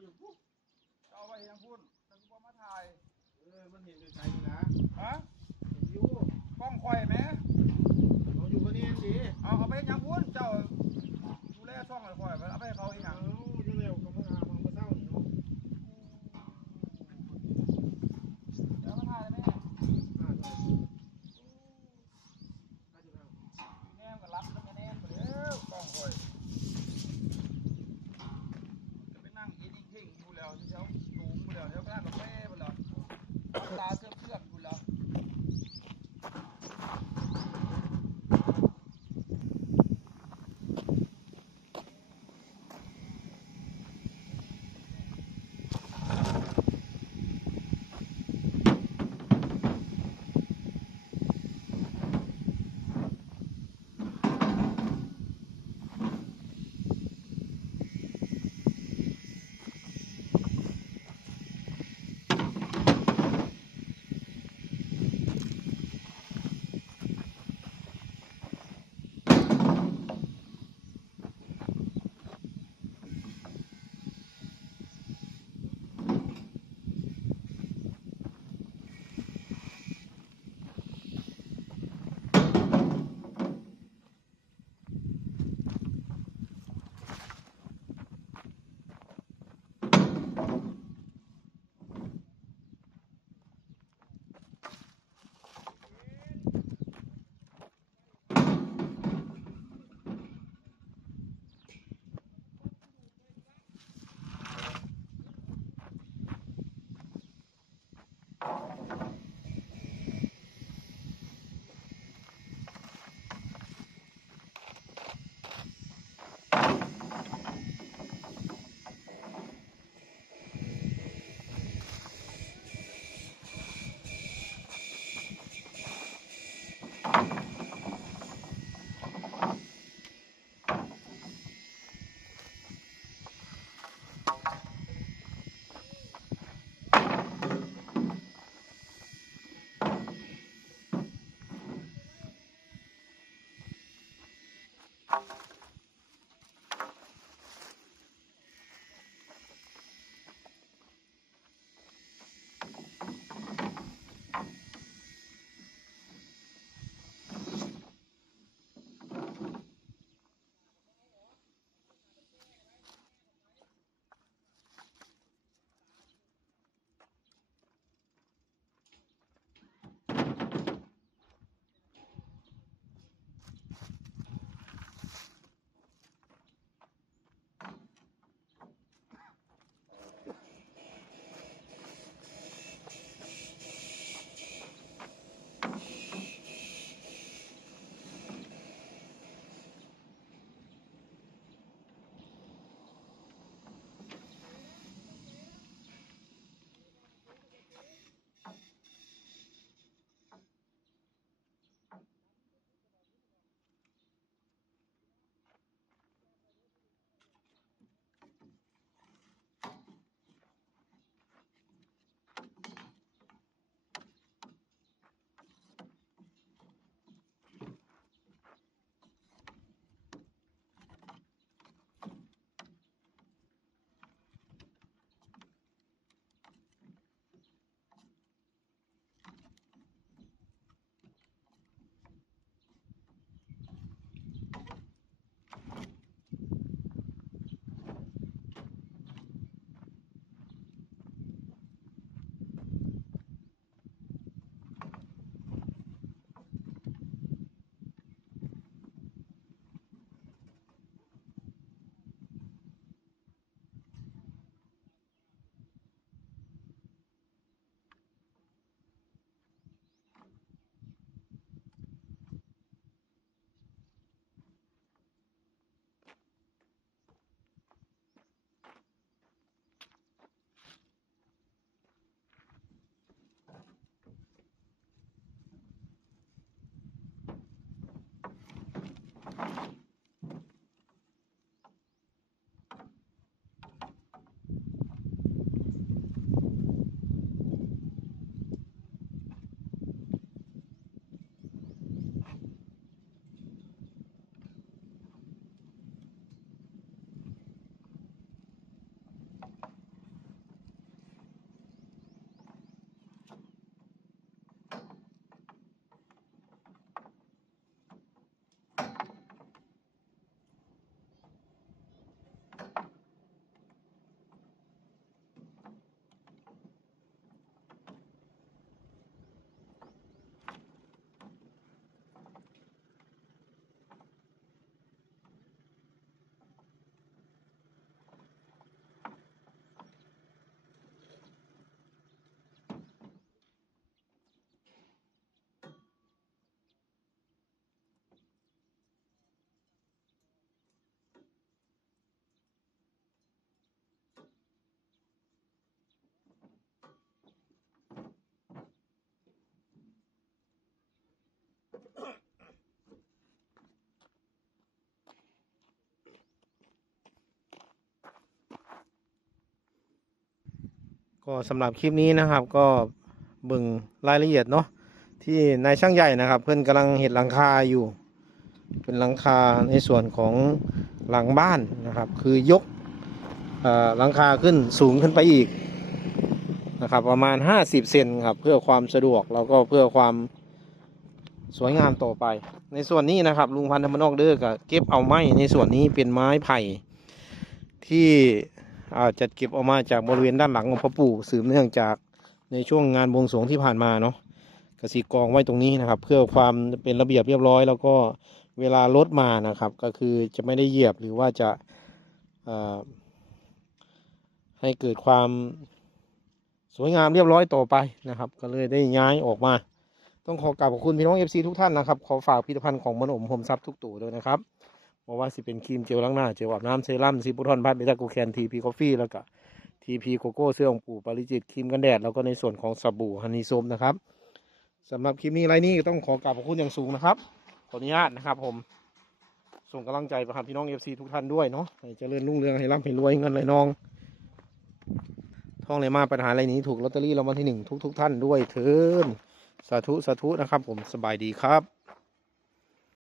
อยู่ปุ๊บเอาไปยังพุ่นถึงพอมาถ่าย เออ มันเห็นไกลๆอยู่นะฮะอยู่กล้องคอยไหมเราอยู่กันนี้สิเอาเอาไปยังพุ่นเจ้าดูแลช่องคอยไป ก็สำหรับคลิปนี้นะครับก็เบิ่งรายละเอียดเนาะที่นายช่างใหญ่นะครับ เพื่อนกำลังเห็ดหลังคาอยู่ เป็นหลังคาในส่วนของหลังบ้านนะครับ คือยกหลังคาขึ้นสูงขึ้นไปอีกนะครับประมาณ 50 เซนครับเพื่อความสะดวกแล้วก็เพื่อความสวยงามต่อไป ในส่วนนี้นะครับลุงพันธ์ธรรมนอกเด้อก็เก็บเอาไม้ในส่วนนี้เป็นไม้ไผ่ที่ จัดเก็บออกมาจากบริเวณด้านหลังของพ่อปู่สืบเนื่องจากในช่วงงานบวงสรวงที่ผ่านมาเนาะกสีกองไว้ตรงนี้นะครับ เพื่อความเป็นระเบียบเรียบร้อย แล้วก็เวลารถมานะครับ ก็คือจะไม่ได้เหยียบหรือว่าจะาให้เกิดความสวยงามเรียบร้อยต่อไปนะครับ ก็เลยได้ย้ายออกมา ต้องขอกราบขอบคุณพี่น้องเอฟซีทุกท่านนะครับ ขอฝากผลิตภัณฑ์ของมนอมผมทรัพย์ทุกตัวด้วยนะครับ บอกว่าสิเป็นครีมเจลล้างหน้า เจลอาบน้ำเซรั่มซีบุทอนบัตเบต้ากูแคนทีพีกาแฟแล้วก็ทีพีโกโก้เสื้อของปู่ปาริจิตครีมกันแดด แล้วก็ในส่วนของสบู่ฮันนี่โซมนะครับสำหรับคลิปนี้ไรนี้ต้องขอกราบขอบคุณอย่างสูงนะครับขออนุญาตนะครับผมส่งกำลังใจไปครับพี่น้องเอฟซีทุกท่านด้วยเนาะให้เจริญรุ่งเรืองให้ร่ำให้รวยเงินไหลนองท่องเลยมาปัญหาอะไรนี้ถูกลอตเตอรี่รางวัลที่หนึ่งทุก ๆ ท่านด้วยเถินสาธุสาธุนะครับ ผมสบายดีครับ